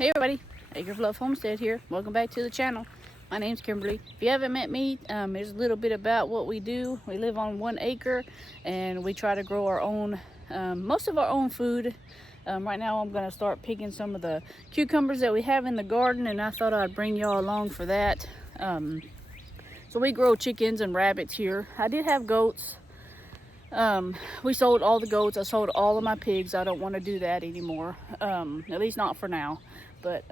Hey everybody, Acre of Love Homestead here. Welcome back to the channel. My name's Kimberly. If you haven't met me, there's a little bit about what we do. We live on 1 acre and we try to grow our own, most of our own food. Right now I'm going to start picking some of the cucumbers that we have in the garden, and I thought I'd bring y'all along for that. So we grow chickens and rabbits here. I did have goats. We sold all the goats. I sold all of my pigs. I don't want to do that anymore, at least not for now. But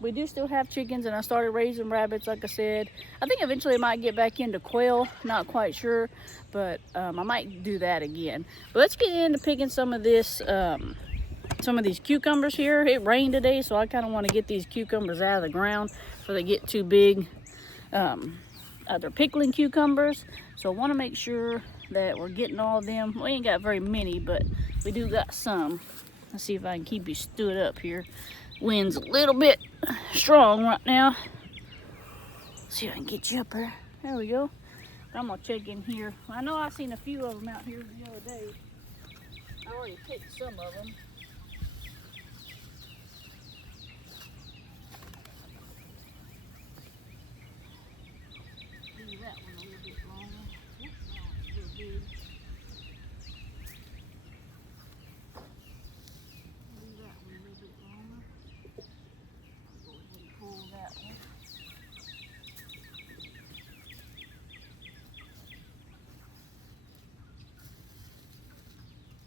we do still have chickens, and I started raising rabbits, like I said. I think eventually I might get back into quail, not quite sure, but I might do that again. But let's get into picking some of this, some of these cucumbers here. It rained today, so I kind of want to get these cucumbers out of the ground before they get too big. They're pickling cucumbers, so I want to make sure that we're getting all of them. We ain't got very many, but we do got some. Let's see if I can keep you stood up here. Wind's a little bit strong right now. See if I can get you up there. There we go. I'm gonna check in here. I know I seen a few of them out here the other day. I already picked some of them. Leave that one a little bit longer. That one's real good. Leave that one a little bit longer. I'll go ahead and pull that one.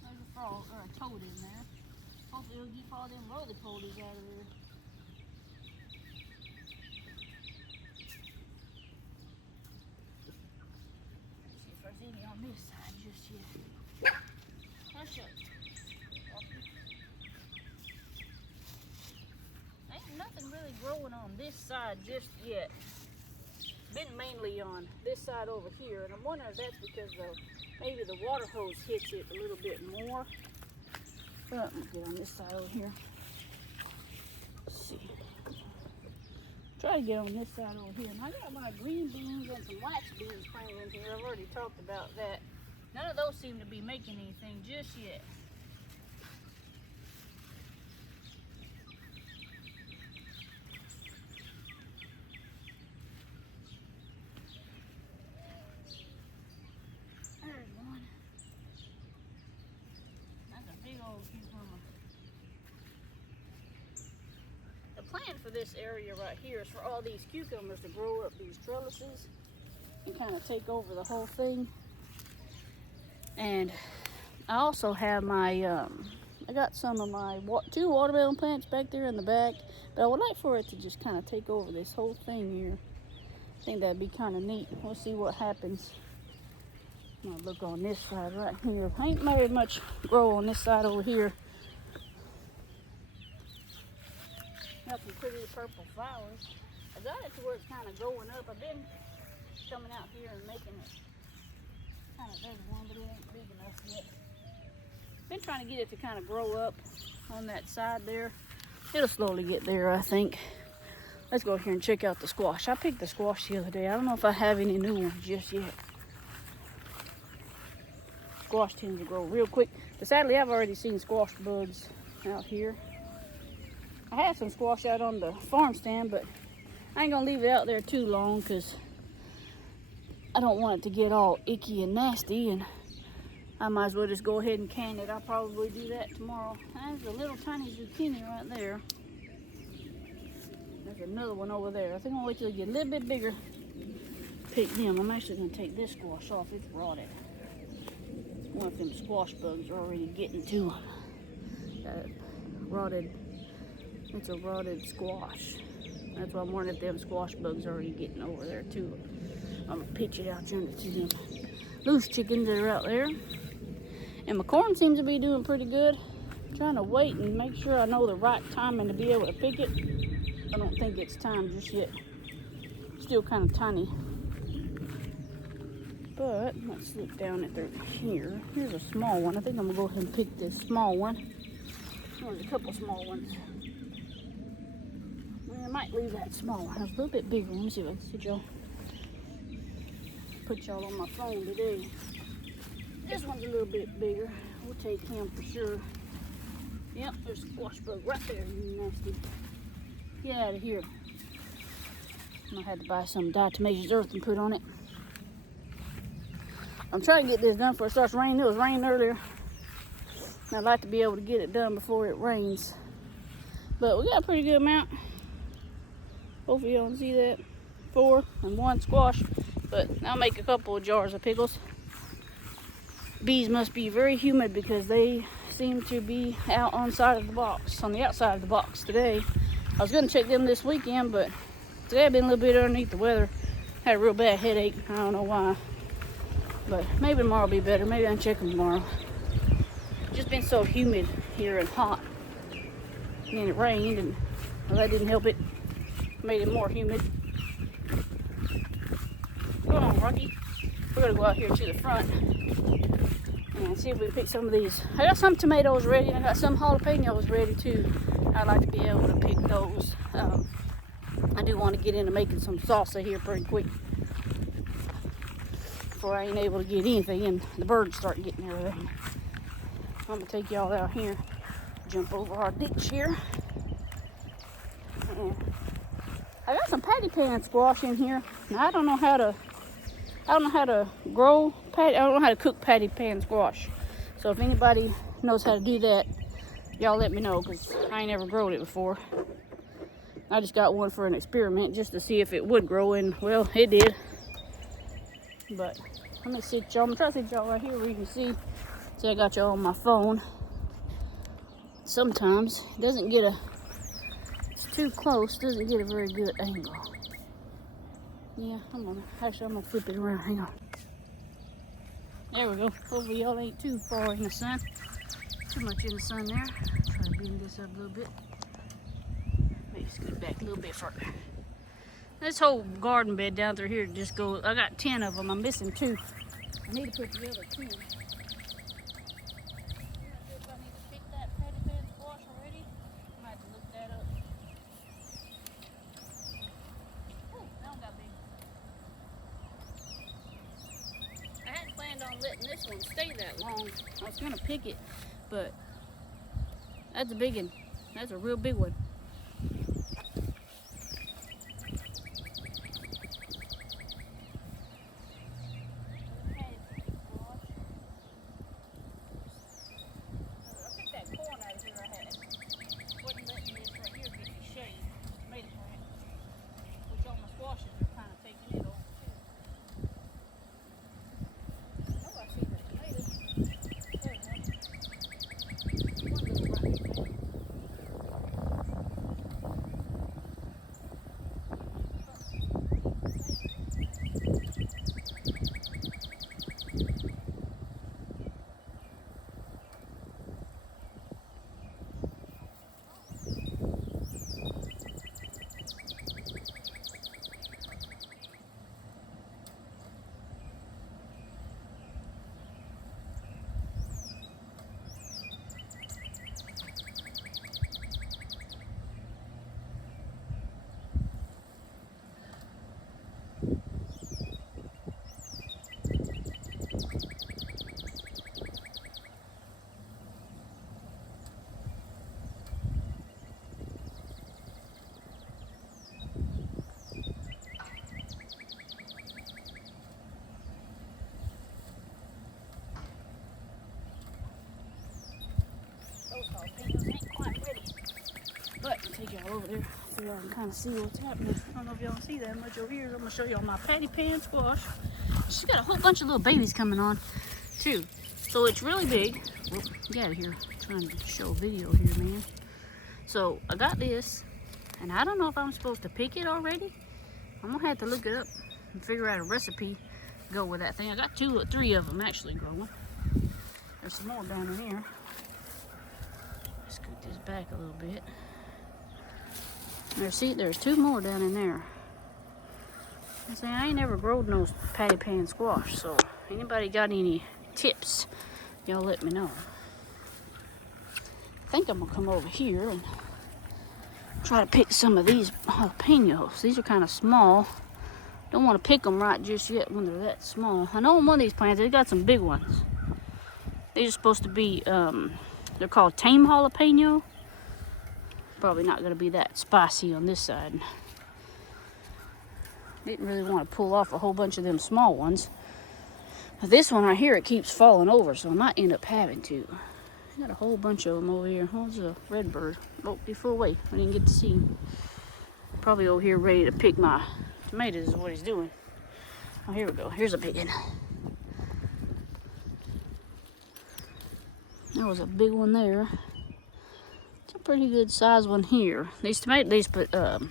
There's a frog or a toad in there. Hopefully it'll keep all them roly-polies out of there. See if there's any on this side just yet. Hush up. Ain't nothing really growing on this side just yet. Been mainly on this side over here, and I'm wondering if that's because maybe the water hose hits it a little bit more. But I'm gonna get on this side over here. Let's see. Try to get on this side over here. And I got my green beans and some wax beans planted in here. I've already talked about that. None of those seem to be making anything just yet. There's one. That's a big old cucumber. The plan for this area right here is for all these cucumbers to grow up these trellises and kind of take over the whole thing. And I also have my, I got some of my 2 watermelon plants back there in the back, but I would like for it to just kind of take over this whole thing here. I think that'd be kind of neat. We'll see what happens. I'm gonna look on this side right here. I ain't very much grow on this side over here. Got some pretty purple flowers. I got it to where it's kind of going up. I've been coming out here and making it kind of, there's one, but it ain't big enough yet. Been trying to get it to kind of grow up on that side there. It'll slowly get there, I think. Let's go here and check out the squash. I picked the squash the other day. I don't know if I have any new ones just yet. Squash tends to grow real quick, but sadly I've already seen squash bugs out here. I had some squash out on the farm stand, but I ain't gonna leave it out there too long because I don't want it to get all icky and nasty, and I might as well just go ahead and can it. I'll probably do that tomorrow. There's a little tiny zucchini right there. There's another one over there. I think I'll wait till it get a little bit bigger. Pick them. I'm actually gonna take this squash off. It's rotted. One of them squash bugs are already getting to them. That rotted. It's a rotted squash. That's why I'm wondering if them squash bugs are already getting over there too. I'm gonna pitch it out yonder to them loose chickens that are out there. And my corn seems to be doing pretty good. I'm trying to wait and make sure I know the right timing to be able to pick it. I don't think it's time just yet. Still kind of tiny. But let's look down at here. Here's a small one. I think I'm gonna go ahead and pick this small one. There's a couple small ones. I might leave that small one. It's a little bit bigger. Let me see if I can see y'all. Put y'all on my phone today. This one's a little bit bigger. We'll take him for sure. Yep, there's a squash bug right there. Nasty. Get out of here. I had to buy some diatomaceous earth and put on it. I'm trying to get this done before it starts raining. It was raining earlier. And I'd like to be able to get it done before it rains. But we got a pretty good amount. Hopefully you don't see that. 4 and 1 squash. But I'll make a couple of jars of pickles. Bees must be very humid because they seem to be out on the outside of the box today. I was going to check them this weekend, but today I've been a little bit underneath the weather. Had a real bad headache. I don't know why. But maybe tomorrow will be better. Maybe I can check them tomorrow. Just been so humid here and hot. And then it rained, and well, that didn't help it. Made it more humid. Come on, Rocky. We're going to go out here to the front and see if we can pick some of these. I got some tomatoes ready, and I got some jalapenos ready too. I'd like to be able to pick those. I do want to get into making some salsa here pretty quick before I ain't able to get anything and the birds start getting everything. I'm going to take y'all out here, jump over our ditch here. And I got some patty pan squash in here. Now I don't know how to grow patty. I don't know how to cook patty pan squash. So if anybody knows how to do that, y'all let me know, because I ain't ever grown it before. I just got one for an experiment just to see if it would grow, and well, it did. But let me sit y'all. I'm trying to sit y'all right here where you can see. See, I got y'all on my phone. Sometimes it doesn't get it's too close, doesn't get a very good angle. Yeah, I'm gonna flip it around. Hang on. There we go. Hopefully y'all ain't too far in the sun. Too much in the sun there. Try to bend this up a little bit. Maybe scoot back a little bit further. This whole garden bed down through here just goes. I got 10 of them. I'm missing 2. I need to put the other 10. Letting this one stay that long. I was gonna pick it, but that's a big one. That's a real big one. I picked that corn out of here I had. Wasn't letting this right here get the shade. Tomato plant, which all my squashes are kind of taking it over. Ain't quite ready, but I'll take y'all over there so y'all can kind of see what's happening. I don't know if y'all can see that much over here. I'm gonna show y'all my patty pan squash. She's got a whole bunch of little babies coming on too, so it's really big. Well, get out of here. I'm trying to show a video here, man. So I got this, and I don't know if I'm supposed to pick it already. I'm gonna have to look it up and figure out a recipe to go with that thing. I got 2 or 3 of them actually growing. There's some more down in here. Scoot this back a little bit. There's 2 more down in there. I ain't never growed no patty pan squash, so anybody got any tips, y'all let me know. I think I'm gonna come over here and try to pick some of these jalapenos. These are kind of small. Don't want to pick them right just yet when they're that small. I know on one of these plants they got some big ones. These are supposed to be they're called tame jalapeno. Probably not going to be that spicy on this side. Didn't really want to pull off a whole bunch of them small ones. But this one right here, it keeps falling over, so I might end up having to. I got a whole bunch of them over here. Oh, there's a red bird. Oh, he flew away. I didn't get to see him. Probably over here ready to pick my tomatoes is what he's doing. Oh, here we go. Here's a big one. There was a big one there. It's a pretty good size one here. These jalapenos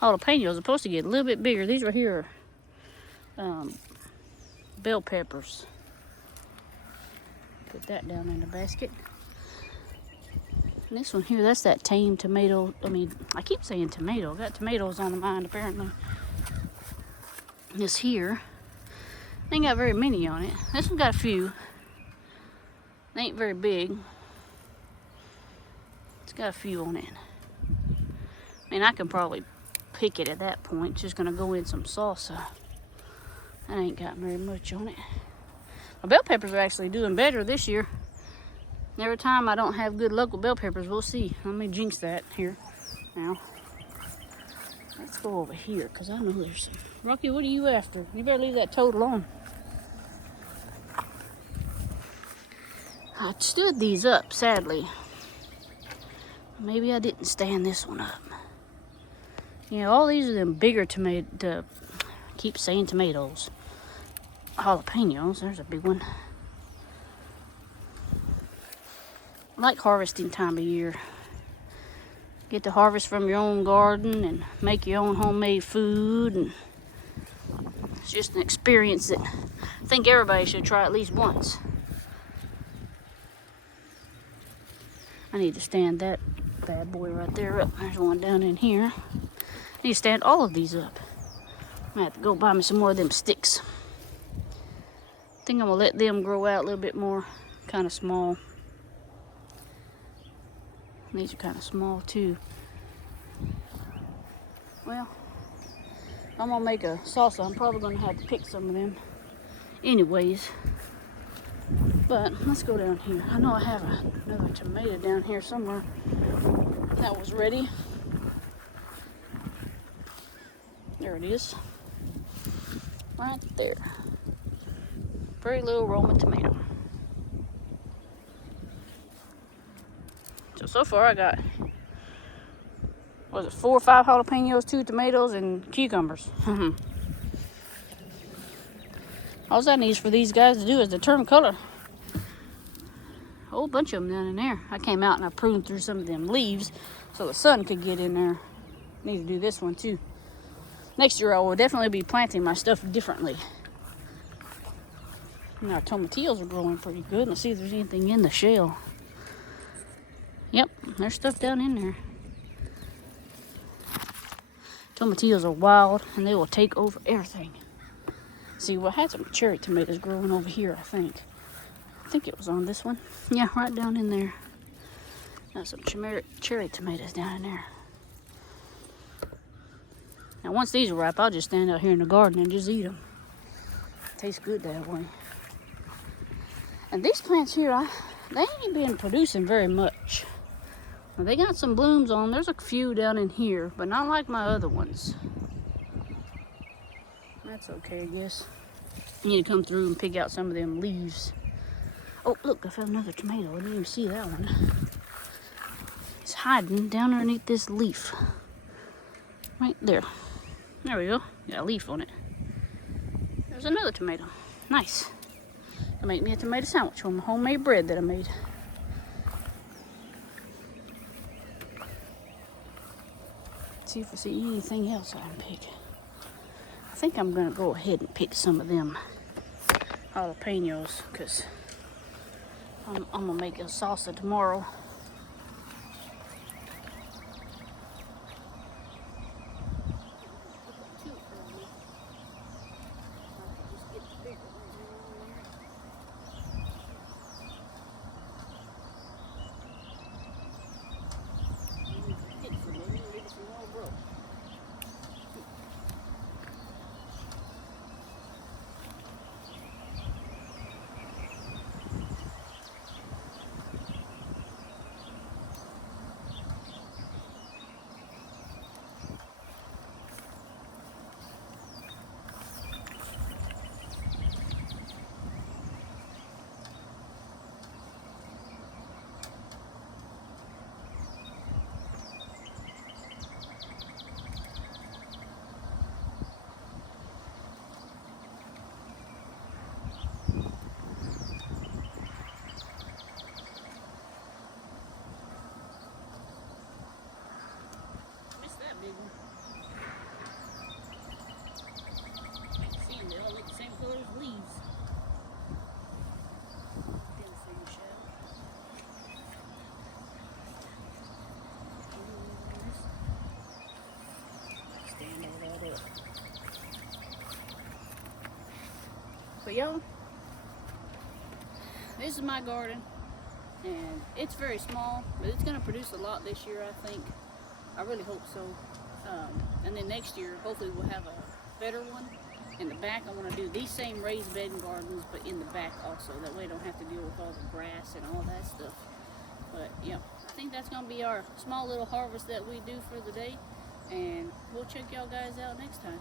are supposed to get a little bit bigger. These right here are bell peppers. Put that down in the basket. And this one here, that's that tame tomato. I keep saying tomato. I got tomatoes on the mind apparently. This here, ain't got very many on it. This one got a few. They ain't very big. It's got a few on it. I can probably pick it at that point. It's just gonna go in some salsa. That ain't got very much on it. My bell peppers are actually doing better this year. Every time I don't have good luck with bell peppers, we'll see. Let me jinx that here now. Let's go over here, because I know there's some. Rocky, what are you after? You better leave that toad alone. I stood these up, sadly. Maybe I didn't stand this one up. All these are them bigger tomato. I keep saying tomatoes. Jalapenos, there's a big one. I like harvesting time of year. Get to harvest from your own garden and make your own homemade food. And it's just an experience that I think everybody should try at least once. I need to stand that bad boy right there up. There's one down in here. I need to stand all of these up. I have to go buy me some more of them sticks. I think I'm gonna let them grow out a little bit more. Kind of small. These are kind of small too. Well, I'm gonna make a salsa. I'm probably gonna have to pick some of them anyways. But let's go down here. I know I have another tomato down here somewhere that was ready. There it is. Right there. Very little Roman tomato. So far I got, was it 4 or 5 jalapenos, 2 tomatoes, and cucumbers. All I need for these guys to do is determine color. A whole bunch of them down in there. I came out and I pruned through some of them leaves so the sun could get in there. Need to do this one too. Next year I will definitely be planting my stuff differently. Our tomatillos are growing pretty good. Let's see if there's anything in the shell. Yep, there's stuff down in there. Tomatillos are wild and they will take over everything. See, I had some cherry tomatoes growing over here, I think. I think it was on this one. Yeah, right down in there. Got some cherry tomatoes down in there. Now, once these are ripe, I'll just stand out here in the garden and just eat them. Tastes good that way. And these plants here, they ain't been producing very much. Now, they got some blooms on. There's a few down in here, but not like my other ones. That's okay, I guess. I need to come through and pick out some of them leaves. Oh, look, I found another tomato. I didn't even see that one. It's hiding down underneath this leaf. Right there. There we go. Got a leaf on it. There's another tomato. Nice. I'll make me a tomato sandwich from homemade bread that I made. See if I see anything else I can pick. I think I'm gonna go ahead and pick some of them jalapenos because I'm gonna make a salsa tomorrow. But y'all, this is my garden, and it's very small, but it's going to produce a lot this year, I think. I really hope so. And then next year, hopefully we'll have a better one. In the back, I want to do these same raised bed gardens, but in the back also. That way I don't have to deal with all the grass and all that stuff. But yeah, I think that's going to be our small little harvest that we do for the day. And we'll check y'all guys out next time.